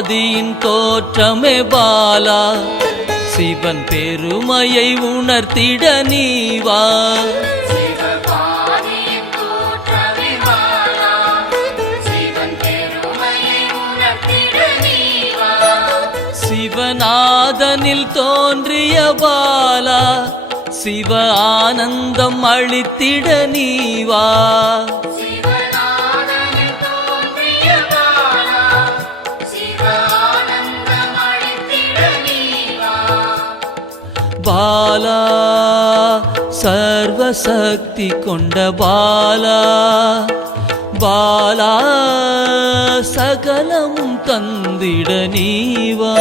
ஆதியின் தோற்றமே பாலா, சிவன் பெருமையை உணர்த்திட நீவா. சிவநாதனில் தோன்றிய பாலா, சிவ ஆனந்தம் அளித்திட நீவா. பாலா சர்வசக்தி கொண்ட பாலா, பாலா சகலமும் தந்திட நீவா.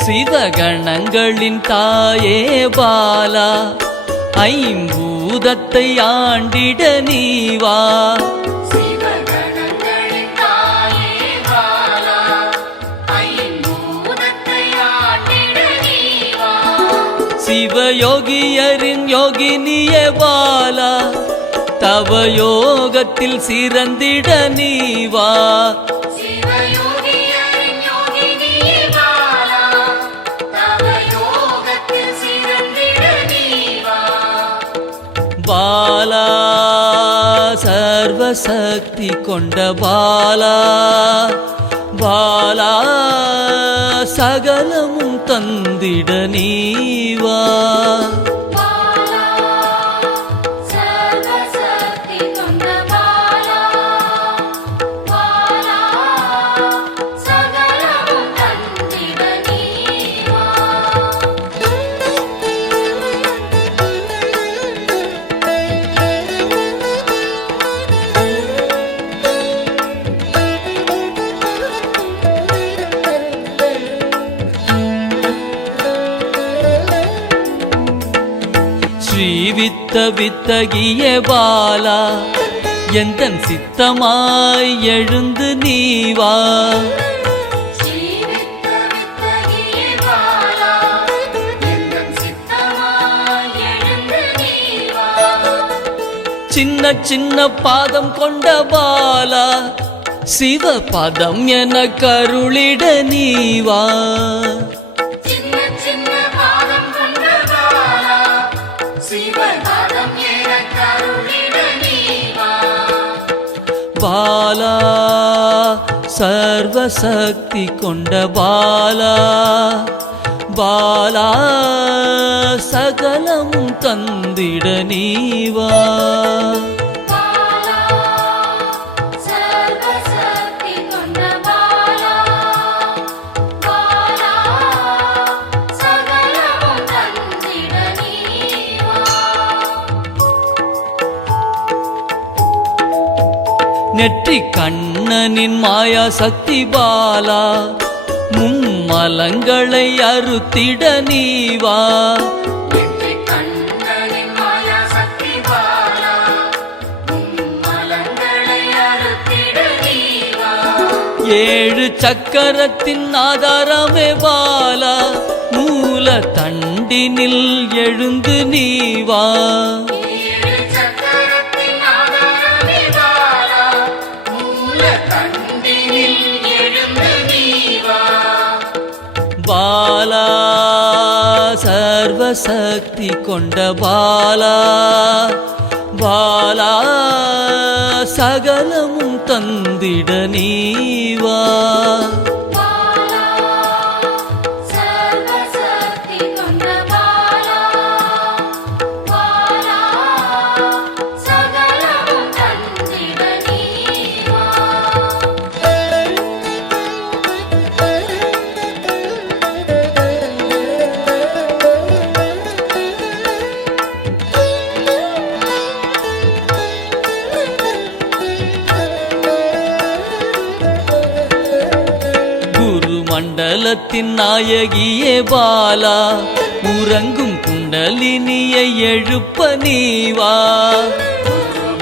சிவகணங்களின் தாயே பாலா, ஐம்பூதத்தை ஆண்டிட நீவா. சிவயோகியரின் யோகினியே பாலா, தவ யோகத்தில் சிறந்திட நீவா. பாலா சர்வசக்தி கொண்ட பாலா, பாலா சகலமும் தந்திட நீவா. ஸ்ரீவித்த வித்தகிய பாலா, எந்தன் சித்தமாய் எழுந்து நீவா. சின்ன சின்ன பாதம் கொண்ட பாலா, சிவ பதம் என கருளிட நீவா. பாலா சர்வசக்தி கொண்ட பாலா, பாலா சகலமும் தந்திட நீவா. நெற்றி கண்ணனின் மாயா சக்தி பாலா, மும்மலங்களை அறுத்திட நீவா. ஏழு சக்கரத்தின் ஆதாரமே பாலா, மூல தண்டினில் எழுந்து நீவா. பாலா சர்வசக்தி கொண்ட பாலா, பாலா சகலமும் தந்திட நீவா. மண்டலத்தின் நாயகியே பாலா, உறங்கும் குண்டலினியை எழுப்ப நீவா.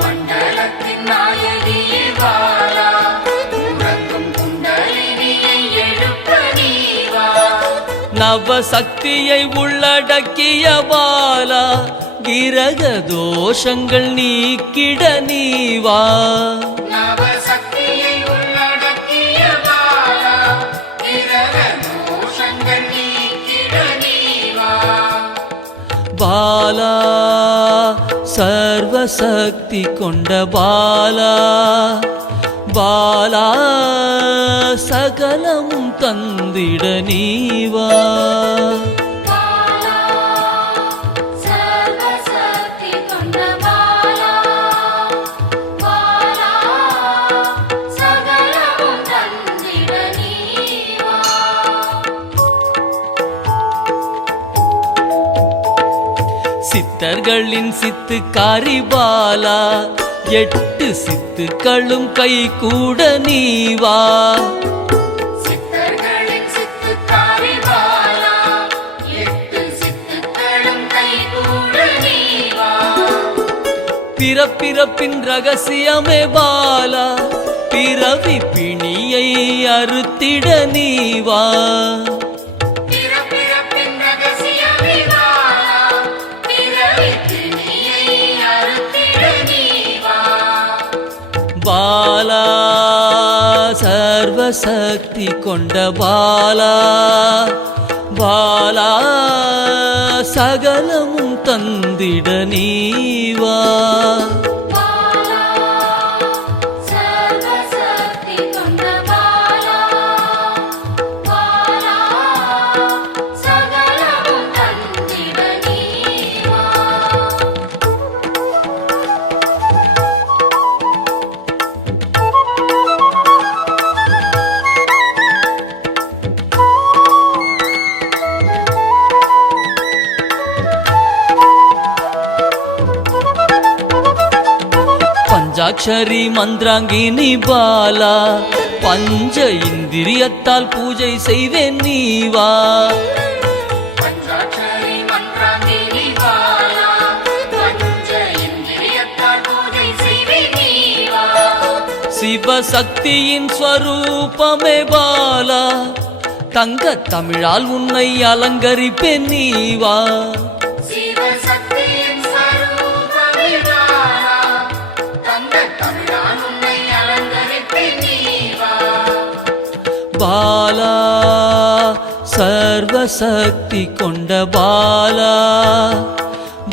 மண்டலத்தின் நாயகியே பாலா, நவசக்தியை உள்ளடக்கிய பாலா கிரக தோஷங்கள் நீக்கிட நீவா நவசக்தியை உள்ளடக்கிய பாலா கிரக தோஷங்கள் நீக்கிட நீவா பாலா சர்வசக்தி கொண்ட பாலா பாலா சகலமும் தந்திட நீவா பாலா சர்வசக்தி கொண்ட பாலா பாலா சகலமும் தந்திட நீவா சித்தர்களின் சித்துக்காரி பாலா 8 சித்துக்களும் கை கூட நீவா சித்தர்களின் சித்துக்காரி பாலா 8 சித்துக்களும் கைகூட நீவா பிறப்பிறப்பின் ரகசியமே பாலா பிறவி பிணியை அறுத்திட நீவா பிறப்பிறப்பின் ரகசியமே பாலா பிறவி பிணியை அறுத்திட நீவா பாலா சர்வசக்தி கொண்ட பாலா பாலா சகலமும் தந்திட நீவா பாலா சர்வசக்தி கொண்ட பாலா பாலா சகலமும் தந்திட நீவா பஞ்சாட்சரி மந்திராங்கினி பாலா பஞ்ச இந்திரியத்தால் பூஜை செய்வேன் நீவா பஞ்சாட்சரி மந்திராங்கினி பாலா பஞ்ச இந்திரியத்தால் பூஜை செய்வே நீவா சிவசக்தியின் ஸ்வரூபமே பாலா தங்க தமிழால் உன்னை அலங்கரிப்பேன் நீவா சிவசக்தியின் ஸ்வரூபமே பாலா தங்க தமிழால் உன்னை அலங்கரிப்பேன் நீவா பாலா சர்வசக்தி கொண்ட பாலா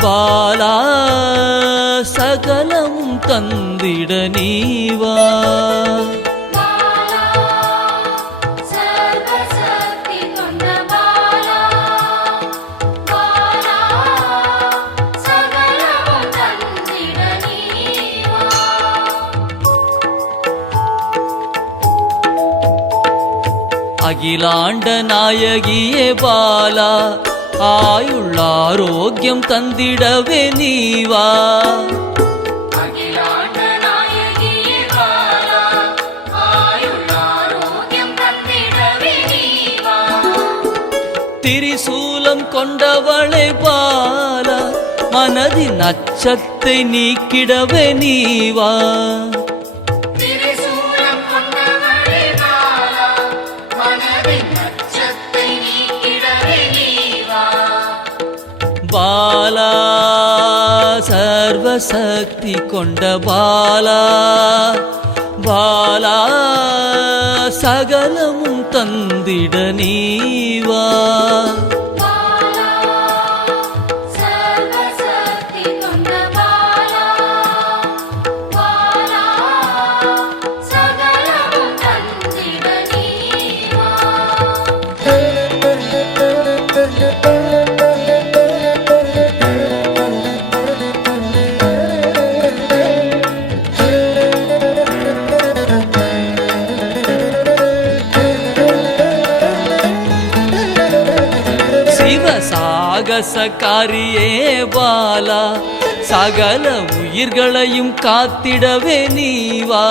பாலா சகலமும் தந்திட நீவா பாலா சர்வசக்தி கொண்ட பாலா பாலா சகலமும் தந்திட நீவா அகிலாண்ட நாயகியே பாலா ஆயுள் ஆரோக்கியம் தந்திடவே நீவா அகிலாண்ட நாயகியே பாலா ஆயுள் ஆரோக்கியம் தந்திடவே நீவா திரிசூலம் கொண்டவளை பாலா மனதின் அச்சத்தை நீக்கிடவே நீவா திரிசூலம் கொண்டவளே பாலா மனதின் அச்சத்தை நீக்கிடவே நீவா பாலா சர்வசக்தி கொண்ட பாலா பாலா சகலமும் தந்திட நீவா பாலா சர்வசக்தி கொண்ட பாலா பாலா சகலமும் தந்திட நீவா சாகசக்காரியே பாலா சகல உயிர்களையும் காத்திடவே நீவா